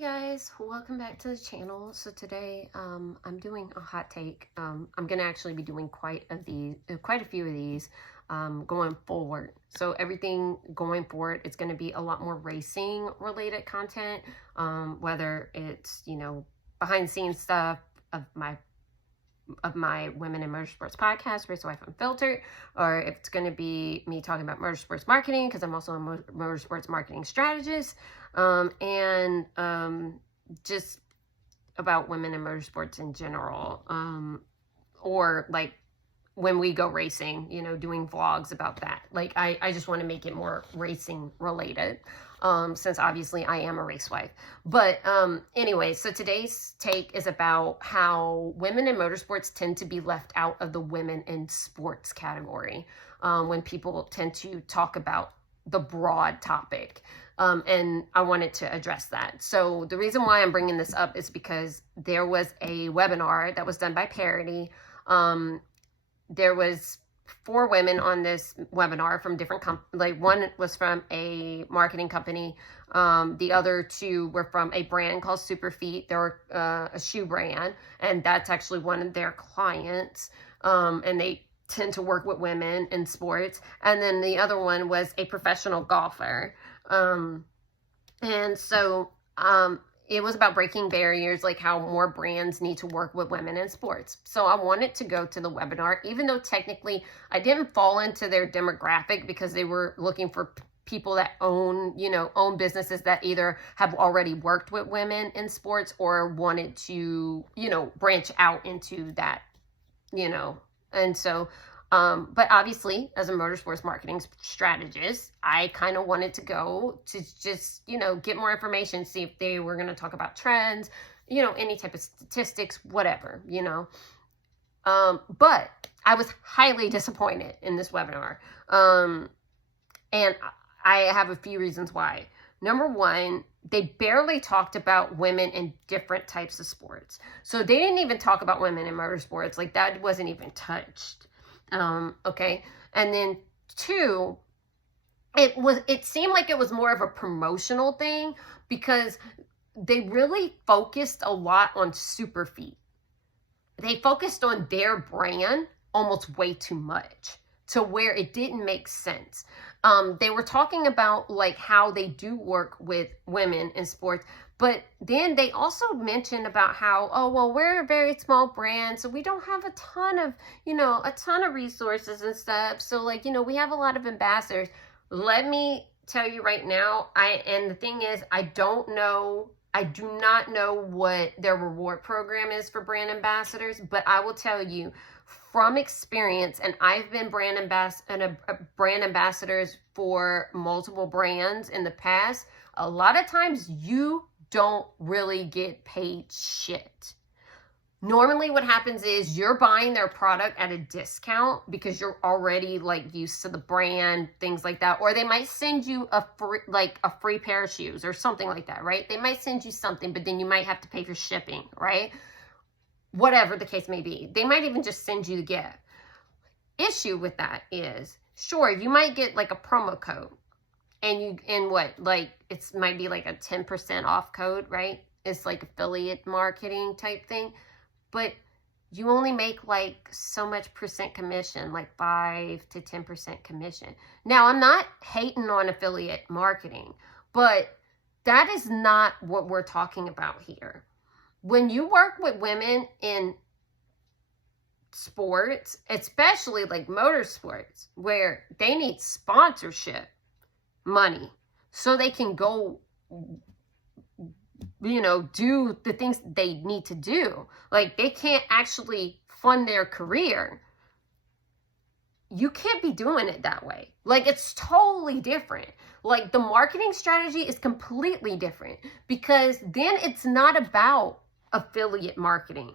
Hey guys, welcome back to the channel. So today I'm doing a hot take. I'm gonna actually be doing quite a few of these going forward. So everything going forward, it's going to be a lot more racing related content, whether it's, behind the scenes stuff of my Women in Motorsports podcast, Race Wife Unfiltered, or if it's going to be me talking about motorsports marketing, because I'm also a motorsports marketing strategist, and just about women in motorsports in general, or like when we go racing, doing vlogs about that. Like, I just want to make it more racing related, since obviously I am a race wife. But anyway, so today's take is about how women in motorsports tend to be left out of the women in sports category, when people tend to talk about the broad topic. And I wanted to address that. So the reason why I'm bringing this up is because there was a webinar that was done by Parity. There was 4 women on this webinar from different one was from a marketing company. The other 2 were from a brand called Superfeet. They were a shoe brand, and that's actually one of their clients. And they tend to work with women in sports. And then the other one was a professional golfer. And so it was about breaking barriers, like how more brands need to work with women in sports. So I wanted to go to the webinar, even though technically I didn't fall into their demographic, because they were looking for people that own businesses that either have already worked with women in sports or wanted to, branch out into that, and so, but obviously, as a motorsports marketing strategist, I kind of wanted to go to just, get more information, see if they were going to talk about trends, any type of statistics, whatever, but I was highly disappointed in this webinar. And I have a few reasons why. Number one, they barely talked about women in different types of sports. So they didn't even talk about women in motorsports. Like, that wasn't even touched. Okay. And then 2, it seemed like it was more of a promotional thing, because they really focused a lot on Superfeet. They focused on their brand almost way too much, to where it didn't make sense. They were talking about like how they do work with women in sports, but then they also mentioned about how, oh, well, we're a very small brand, so we don't have a ton of resources and stuff. So like, we have a lot of ambassadors. Let me tell you right now, and the thing is, I do not know what their reward program is for brand ambassadors, but I will tell you from experience, and I've been brand ambassadors for multiple brands in the past, a lot of times you don't really get paid shit. Normally what happens is you're buying their product at a discount because you're already like used to the brand, things like that. Or they might send you a free pair of shoes or something like that, right? They might send you something, but then you might have to pay for shipping, right? Whatever the case may be. They might even just send you the gift. Issue with that is, sure, you might get like a promo code, and it might be like a 10% off code, right? It's like affiliate marketing type thing. But you only make like so much percent commission, like 5 to 10% commission. Now, I'm not hating on affiliate marketing, but that is not what we're talking about here. When you work with women in sports, especially like motorsports, where they need sponsorship money so they can go, do the things they need to do. Like, they can't actually fund their career. You can't be doing it that way. Like, it's totally different. Like, the marketing strategy is completely different, because then it's not about affiliate marketing.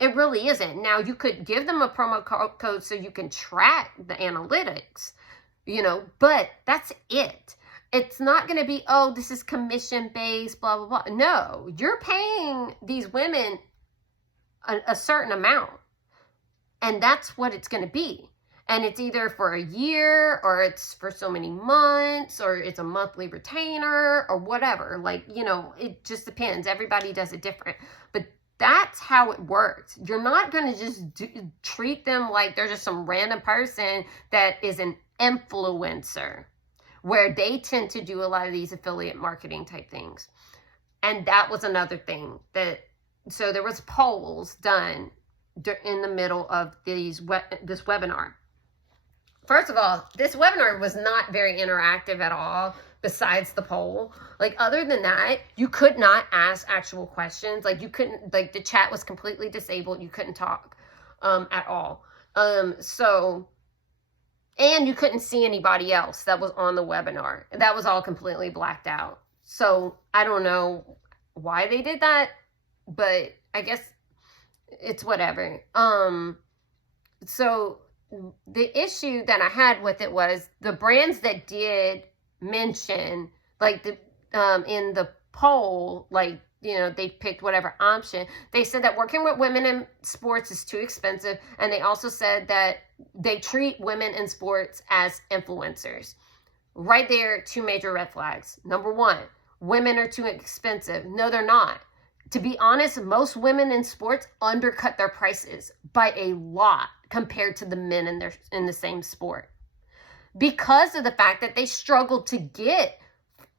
It really isn't. Now, you could give them a promo code so you can track the analytics, but that's it. It's not going to be, oh, this is commission based, blah, blah, blah. No, you're paying these women a certain amount, and that's what it's going to be. And it's either for a year, or it's for so many months, or it's a monthly retainer, or whatever. Like, you know, it just depends. Everybody does it different. But that's how it works. You're not going to just treat them like they're just some random person that is an influencer, where they tend to do a lot of these affiliate marketing type things. And that was another thing so there was polls done in the middle of this webinar. First of all, this webinar was not very interactive at all, besides the poll. Like, other than that, you could not ask actual questions. Like, you couldn't, like, the chat was completely disabled. You couldn't talk at all. And you couldn't see anybody else that was on the webinar. That was all completely blacked out. So I don't know why they did that, but I guess it's whatever. So the issue that I had with it was the brands that did mention, like, in the poll, like, you know, they picked whatever option. They said that working with women in sports is too expensive. And they also said that they treat women in sports as influencers. Right there, two major red flags. Number one, women are too expensive. No, they're not. To be honest, most women in sports undercut their prices by a lot compared to the men in the same sport, because of the fact that they struggle to get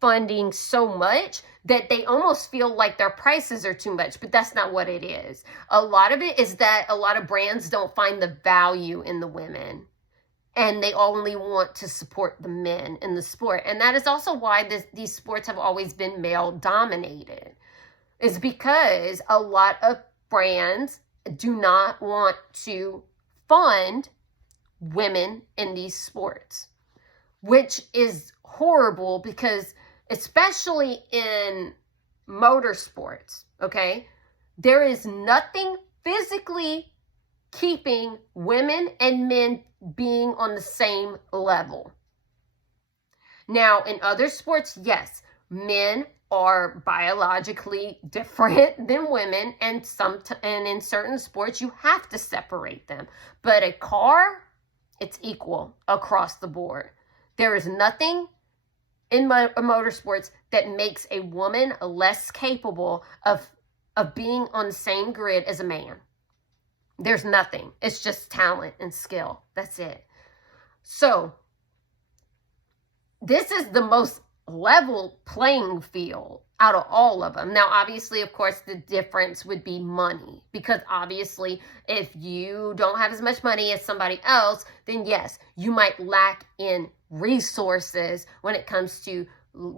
funding so much that they almost feel like their prices are too much. But that's not what it is. A lot of it is that a lot of brands don't find the value in the women, and they only want to support the men in the sport. And that is also why these sports have always been male dominated, is because a lot of brands do not want to fund women in these sports, which is horrible, because especially in motorsports, okay, there is nothing physically keeping women and men being on the same level. Now, in other sports, yes, men are biologically different than women, and in certain sports you have to separate them. But a car, it's equal across the board. There is nothing in motorsports that makes a woman less capable of being on the same grid as a man. There's nothing. It's just talent and skill. That's it. So this is the most level playing field out of all of them. Now, obviously, of course, the difference would be money, because obviously if you don't have as much money as somebody else, then yes, you might lack in resources when it comes to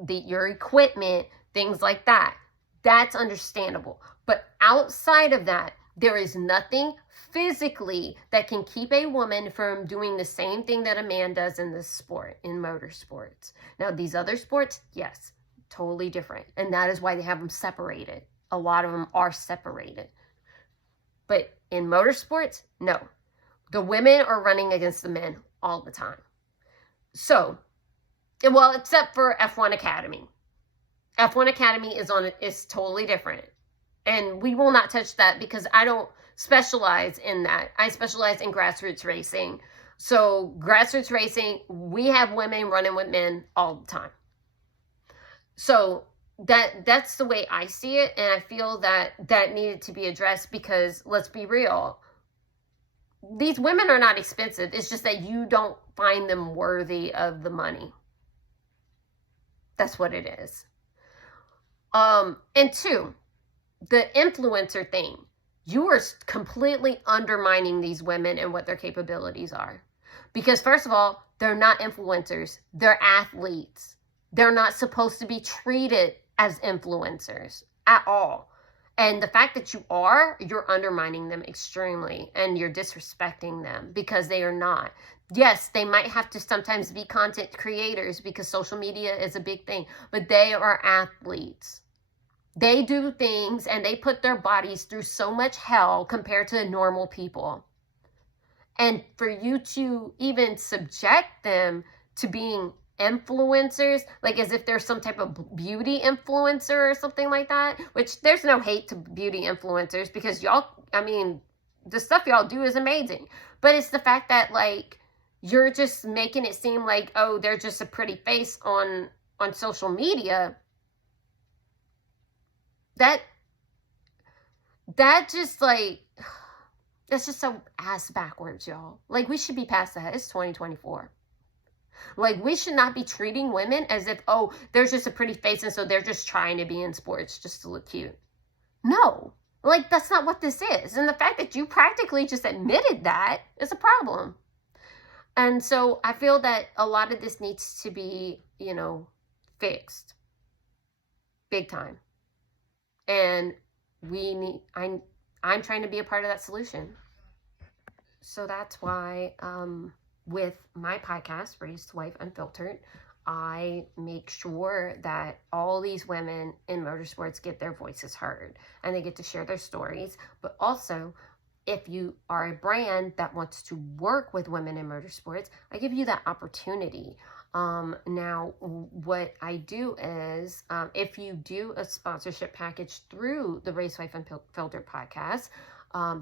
your equipment, things like that. That's understandable. But outside of that, there is nothing physically that can keep a woman from doing the same thing that a man does in this sport, in motorsports. Now, these other sports, yes, totally different. And that is why they have them separated. A lot of them are separated. But in motorsports, no. The women are running against the men all the time. So, well, except for F1 Academy. F1 Academy is totally different. And we will not touch that, because I don't specialize in that. I specialize in grassroots racing. So grassroots racing, we have women running with men all the time. So that's the way I see it. And I feel that needed to be addressed, because let's be real, these women are not expensive. It's just that you don't find them worthy of the money. That's what it is. And two, the influencer thing. You are completely undermining these women and what their capabilities are. Because first of all, they're not influencers. They're athletes. They're not supposed to be treated as influencers at all. And the fact that you're undermining them extremely, and you're disrespecting them, because they are not. Yes, they might have to sometimes be content creators, because social media is a big thing, but they are athletes. They do things and they put their bodies through so much hell compared to normal people. And for you to even subject them to being influencers, like as if they're some type of beauty influencer or something like that, which there's no hate to beauty influencers, because y'all, I mean, the stuff y'all do is amazing. But it's the fact that, like, you're just making it seem like, oh, they're just a pretty face on social media. That just like, that's just so ass backwards, y'all. Like, we should be past that. It's 2024. Like, we should not be treating women as if, oh, they're just a pretty face and so they're just trying to be in sports just to look cute. No. Like, that's not what this is. And the fact that you practically just admitted that is a problem. And so I feel that a lot of this needs to be, fixed. Big time. And I'm trying to be a part of that solution. So that's why, with my podcast, Raised Wife Unfiltered, I make sure that all these women in motorsports get their voices heard and they get to share their stories. But also, if you are a brand that wants to work with women in motorsports, I give you that opportunity. Now, what I do is, if you do a sponsorship package through the Race Wife Unfiltered podcast,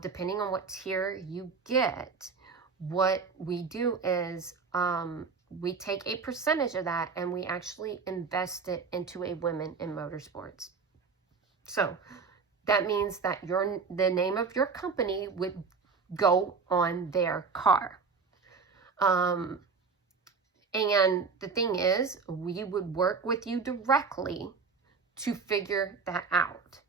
depending on what tier you get, what we do is, we take a percentage of that and we actually invest it into a women in motorsports. So that means that the name of your company would go on their car. And the thing is, we would work with you directly to figure that out.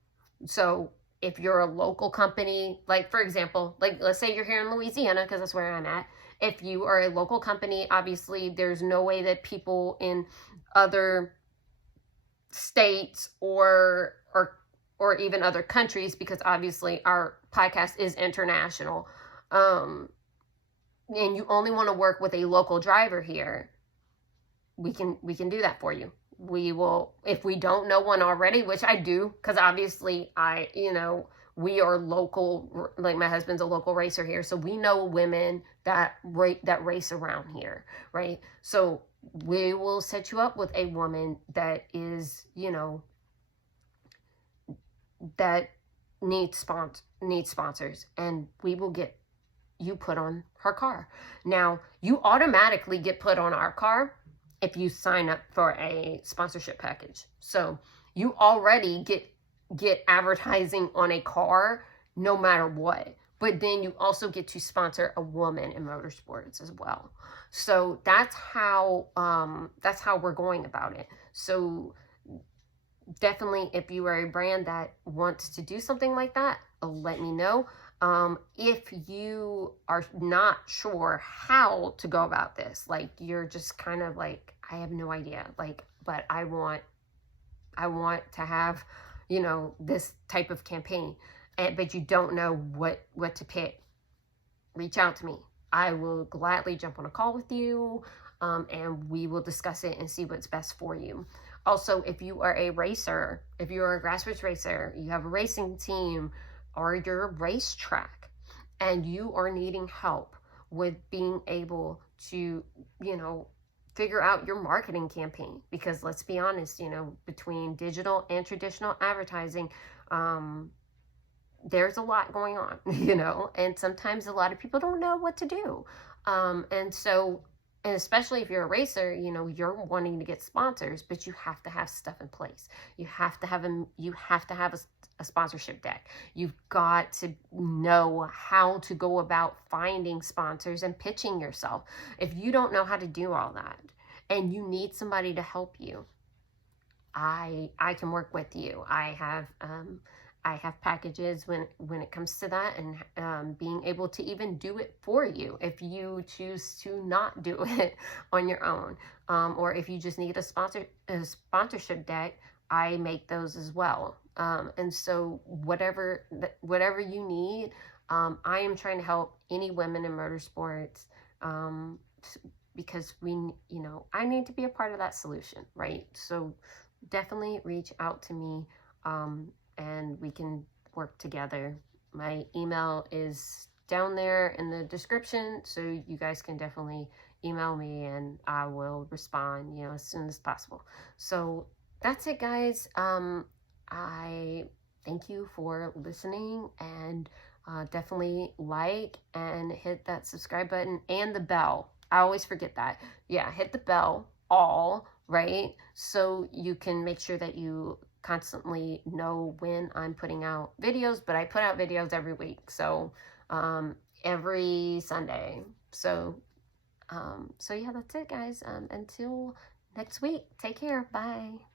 So if you're a local company, like, for example, like, let's say you're here in Louisiana, because that's where I'm at. If you are a local company, obviously there's no way that people in other states or even other countries, because obviously our podcast is international, and you only want to work with a local driver here, we can do that for you. We will, if we don't know one already, which I do, because obviously we are local, like my husband's a local racer here, so we know women that race around here, right? So we will set you up with a woman that is, that needs sponsors, and we will get you put on her car. Now, you automatically get put on our car if you sign up for a sponsorship package. So you already get advertising on a car no matter what. But then you also get to sponsor a woman in motorsports as well. So that's how we're going about it. So definitely, if you are a brand that wants to do something like that, let me know. If you are not sure how to go about this, like you're just kind of like, I have no idea, like, but I want to have, this type of campaign, but you don't know what to pick, reach out to me. I will gladly jump on a call with you, and we will discuss it and see what's best for you. Also, if you are a racer, if you are a grassroots racer, you have a racing team, or you're a racetrack, and you are needing help with being able to, figure out your marketing campaign, because let's be honest, between digital and traditional advertising, there's a lot going on, and sometimes a lot of people don't know what to do. And especially if you're a racer, you're wanting to get sponsors, but you have to have stuff in place. You have to have a sponsorship deck. You've got to know how to go about finding sponsors and pitching yourself. If you don't know how to do all that and you need somebody to help you, I can work with you. I have packages when it comes to that, and being able to even do it for you if you choose to not do it on your own, or if you just need a sponsorship deck, I make those as well. And so whatever you need, I am trying to help any women in motorsports, because I need to be a part of that solution, right? So definitely reach out to me, and we can work together. My email is down there in the description, so you guys can definitely email me and I will respond, as soon as possible. So that's it, guys. I thank you for listening, and definitely like and hit that subscribe button and the bell. I always forget that. Yeah, hit the bell, all, right? So you can make sure that you constantly know when I'm putting out videos, but I put out videos every week. So every Sunday. So yeah, that's it, guys. Until next week, take care. Bye.